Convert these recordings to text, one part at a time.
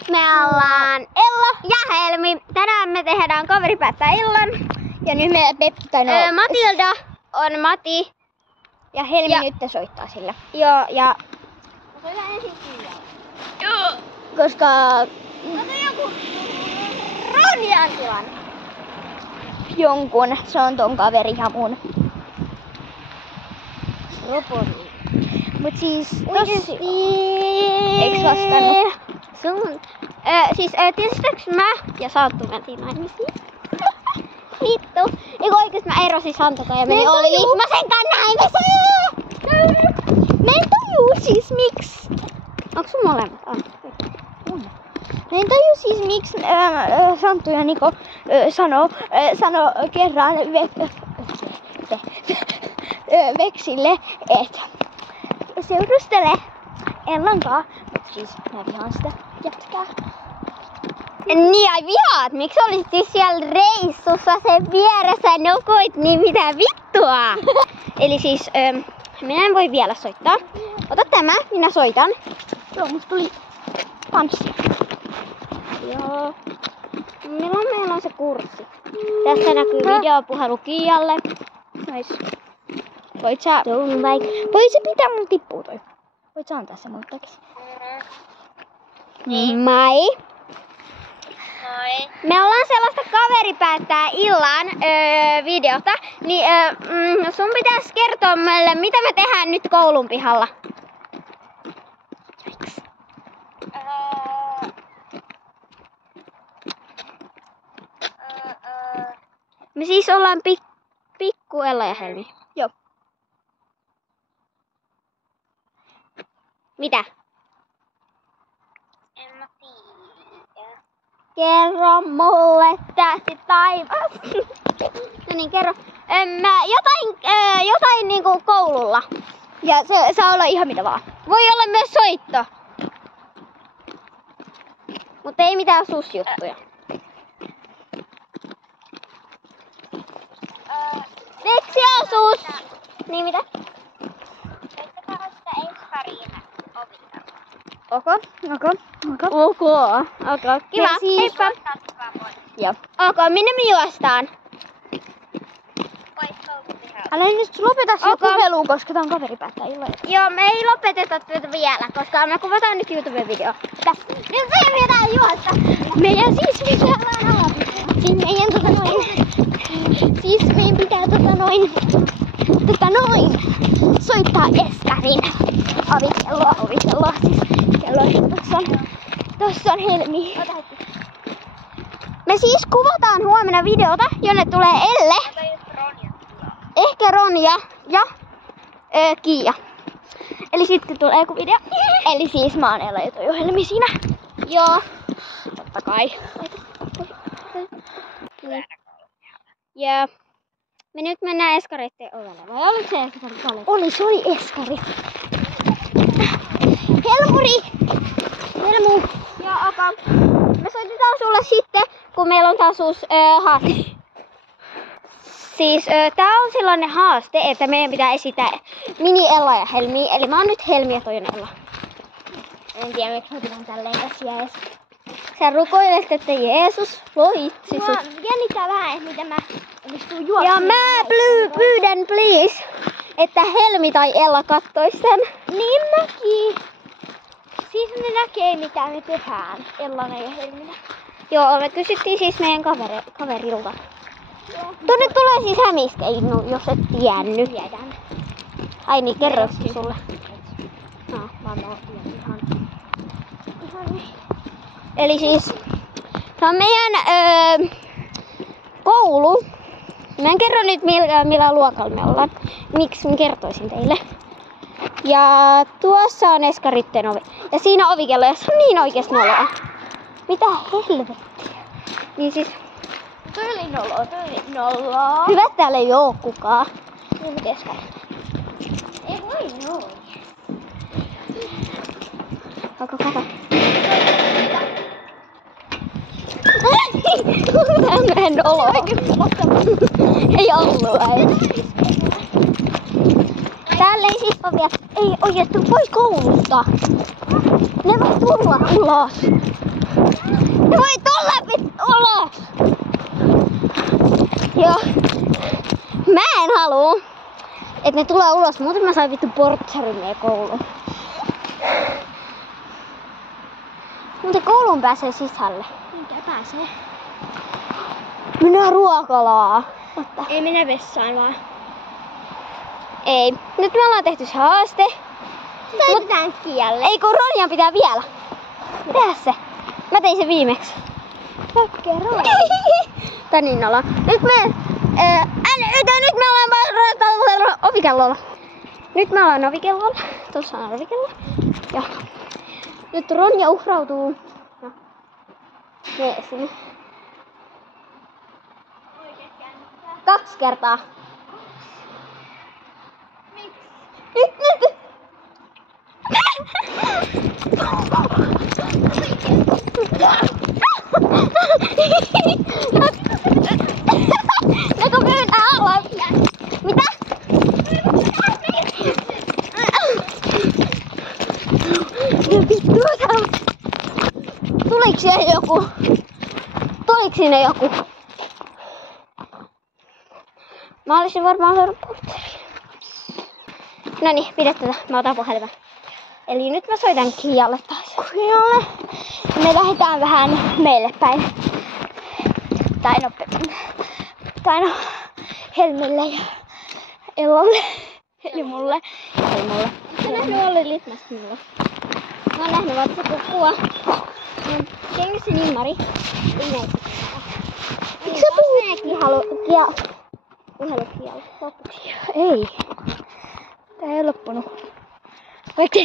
Nyt me ollaan Ella ja Helmi. Tänään me tehdään Kaveri päättää illan. Ja nyt me Matilda on Mati. Ja Helmi ja nyt soittaa sillä. Joo, ja Joo. Koska joku Ronjan tilanne. Jonkun, se on ton kaveri ja mun. Ropori. Mut siis Oikeesti. Eiks vastannut? Tiesitäks mä ja Santtu mentiin naimisiin? Vittu. Eiku oikeesti mä erosin Santukaan ja menin Olli-Viikmasen kanssa naimisiin! Mä en tajuu siis miksi. Onks sun molemmat? Mä en tajuu siis miksi Santtu ja Niko sanoo kerran Veksille, että seurustele Ellan kaa. Siis mä vihaan sitä jätkää. Niin ai vihaat, miksi olisit siis siellä reissussa sen vieressä nukuit, niin mitä vittua? Eli siis minä en voi vielä soittaa. Ota tämä, minä soitan. Joo, musta tuli panssia. Joo. Milloin meillä on se kurssi? Tässä näkyy videopuhelu Kiialle. Nois. Voit sä pitää mun tippuu toi. Voit sä antaa se mulle takaisin. Niin. Moi. Moi. Me ollaan sellaista Kaveri päättää illan videota. Niin sun pitäisi kertoa meille, mitä me tehdään nyt koulun pihalla. Me siis ollaan pikku Ella ja Helmi. Joo. Mitä? En mä tiedä. Kerro mulle tähti taivas. No niin, kerro. Jotain niinku koululla. Ja se saa olla ihan mitä vaan. Voi olla myös soitto. Mutta ei mitään susjuttuja. Veksiasuus! Niin mitä? Laittakaa sitä Eskariin ovitella. Ok. Kiva. siis- Heippa. Joo. Ok, minne me juostaan? Pois koulupihalla. Älä nyt lopeta sitä Okay. puhelua, koska tää on Kaveri päättää illan. Joo, me ei lopeteta tätä vielä, koska me kuvataan nyt YouTube-video. Nyt meidän pitää juosta. Meidän siis pitää meidän pitää soittaa Eskarin ovikelloa. Siis kello tossa on Helmi. Me siis kuvataan huomenna videota, jonne tulee Elle, Ota just Ronja tilaa. ehkä Ronja ja Kiia. Eli sitten tulee joku video. Eli siis mä oon Ella ja toi on Helmi siinä. Joo. Totta kai. Ja me nyt mennään Eskareitten ovelle. Vai oliko se Eskari? Oli, se oli Eskari. Helmuri! Helmu! Joo, ok. Me soitetaan sulle sitten, kun meillä on taas uusi haaste. Siis tää on sellainen haaste, että meidän pitää esittää mini Ella ja Helmi. Eli mä oon nyt Helmi ja toi on Ella. En tiedä miksi mä pidän tälleen tässä jäessä. Sä rukoilet, että Jeesus loitsi Mua sut. jännittää vähän, että mitä mä onnistuu juoksemaan. Ja mä pyydän please, että Helmi tai Ella kattois sen. Niin mäkin. Siis ne näkee mitä me tehdään, Ellana ja Helminä. Joo, me kysyttiin siis meidän kaverilta. Tonne tulee siis hämisteinu, jos et tiennyt. Tiedän. Ai niin, kerroinkin sulle. No. Mä oon ihan niin. Eli siis se on meidän koulu. Mä en kerro nyt millä luokalla me ollaan. Miksi mä kertoisin teille. Ja tuossa on Eskaritten ovi. Ja siinä ovikello, ja se on niin oikeesti noloa. Mitä helvettiä? Niin siis Toi oli noloa. hyvä, että täällä ei oo kukaan. Niin miten Eskari? Ei voi noin. Kato. Tämmönen olo. Ei ollut äiti. Täällä ei siis ole vielä, ei oikeesti pois koulusta. Ne voi tulla ulos. Voi tulla ulos! Joo. Mä en halua, että ne tulee ulos. Muuten mä sain vittu portsarin meidän kouluun. Muuten kouluun pääsee sisälle. Minkä pääsee? Minä ruokalaa. Otta. Ei mene vessaan vaan. Ei. Nyt me ollaan tehty se haaste. Soitetaan kialle. Ei kun Ronjan pitää vielä tehdä se. Mä tein sen viimeksi. Pökkeroo. Tää niin ollaan. Nyt me ollaan ovikellolla. Nyt me ollaan ovikellolla. Tuossa on ovikello. Ja nyt Ronja uhrautuu. No. Mene sinne. 2 kertaa. Nyt. Joko pyytää alas? Mitä? Tuliko siellä joku? Tuliko sinne joku? Mä olisin varmaan saanut portterin. Noniin, pidä tätä. Mä otan puhelimen. Eli nyt mä soitan Kialle taas. Kialle. Me lähdetään vähän meille päin. Tai no Helmille ja Ellalle. Eli mulle. Ei mulle. Mä nähnyt Olli Litmästä mulla. Mä oon nähnyt vaan se kukua. Kengissä nimmari. Eikö sä puhut puhelu Kialle lopuksi? Ei. Tää ei loppunut. Vaikka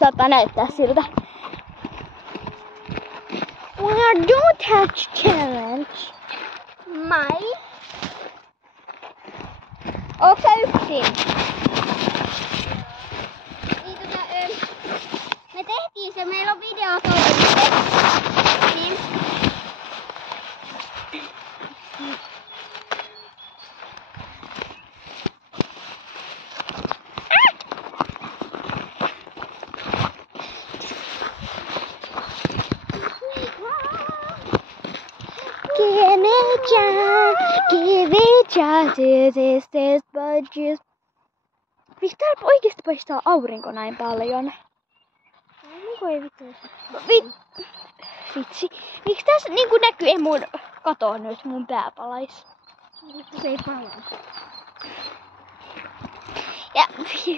saattaa näyttää siltä. Don't touch challenge. Mai. Ootko sä yksin? Niin, me tehtiin se, meillä on video niin. Give it chances, but just... Miksi täällä oikeesti paistaa aurinko näin paljon? Onko ei vittu? Vitsi. Miksi tässä niinku näkyy, ei mun kato nyt, mun pää palais. Vittu se ei palaa. Ja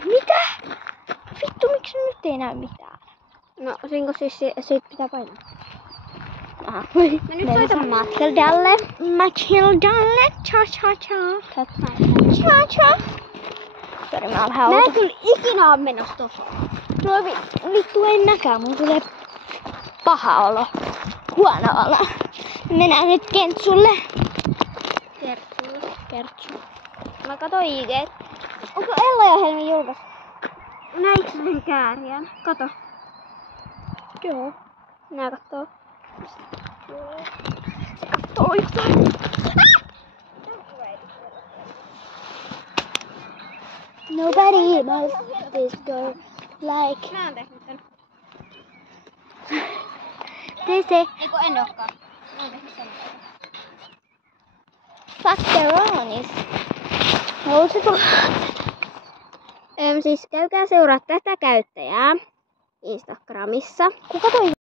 mitä? Vittu, miksi nyt ei näy mitään? No, siinko siis siitä pitää painaa? Aha. Mä nyt soitan Matildalle. Matildalle. Cha. Sori, mä oon vähän Mä outo. en kyllä ikinä oo menossa tossa. No vittu en mäkään, mun tulee paha olo. Huono olo. Mennään nyt Kentsulle. Kertsu. Mä katon IG. Onko Ella ja Helmi julkaisu? Näitkö sen kääriän? Kato. Joo. Nää kattoo. Se kattoo jotain. Nobody must this go like Mä oon tehnyt sen. they say. Eiku en ookaan. Mä oon tehnyt sen. Fuckeronis. No se tuli. Siis käykää seuraa tätä käyttäjää Instagramissa. Kuka toi